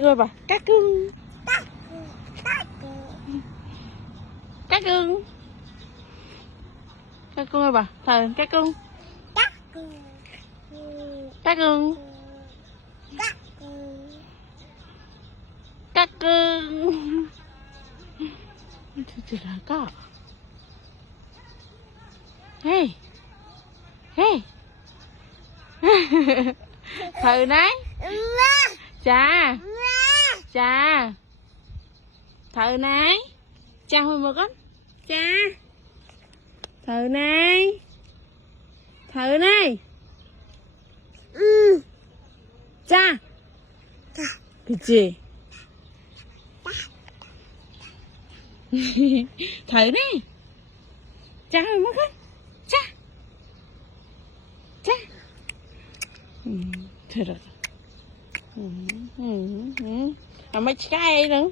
Rồi bà, cá cưng. Cá cưng. Cá cưng ơi bà, thờ cá cưng. Cá cưng. Cá cưng. Thật là có. Hey. Hey. Thử đấy. Chà. Chà. Thử này. Chào hồi một con. Chà. Thử này. Thử này. Chà. 그치? thử đi. Chà hồi một con. Chà. Chà. Thử rồi. Mấy cái nữa.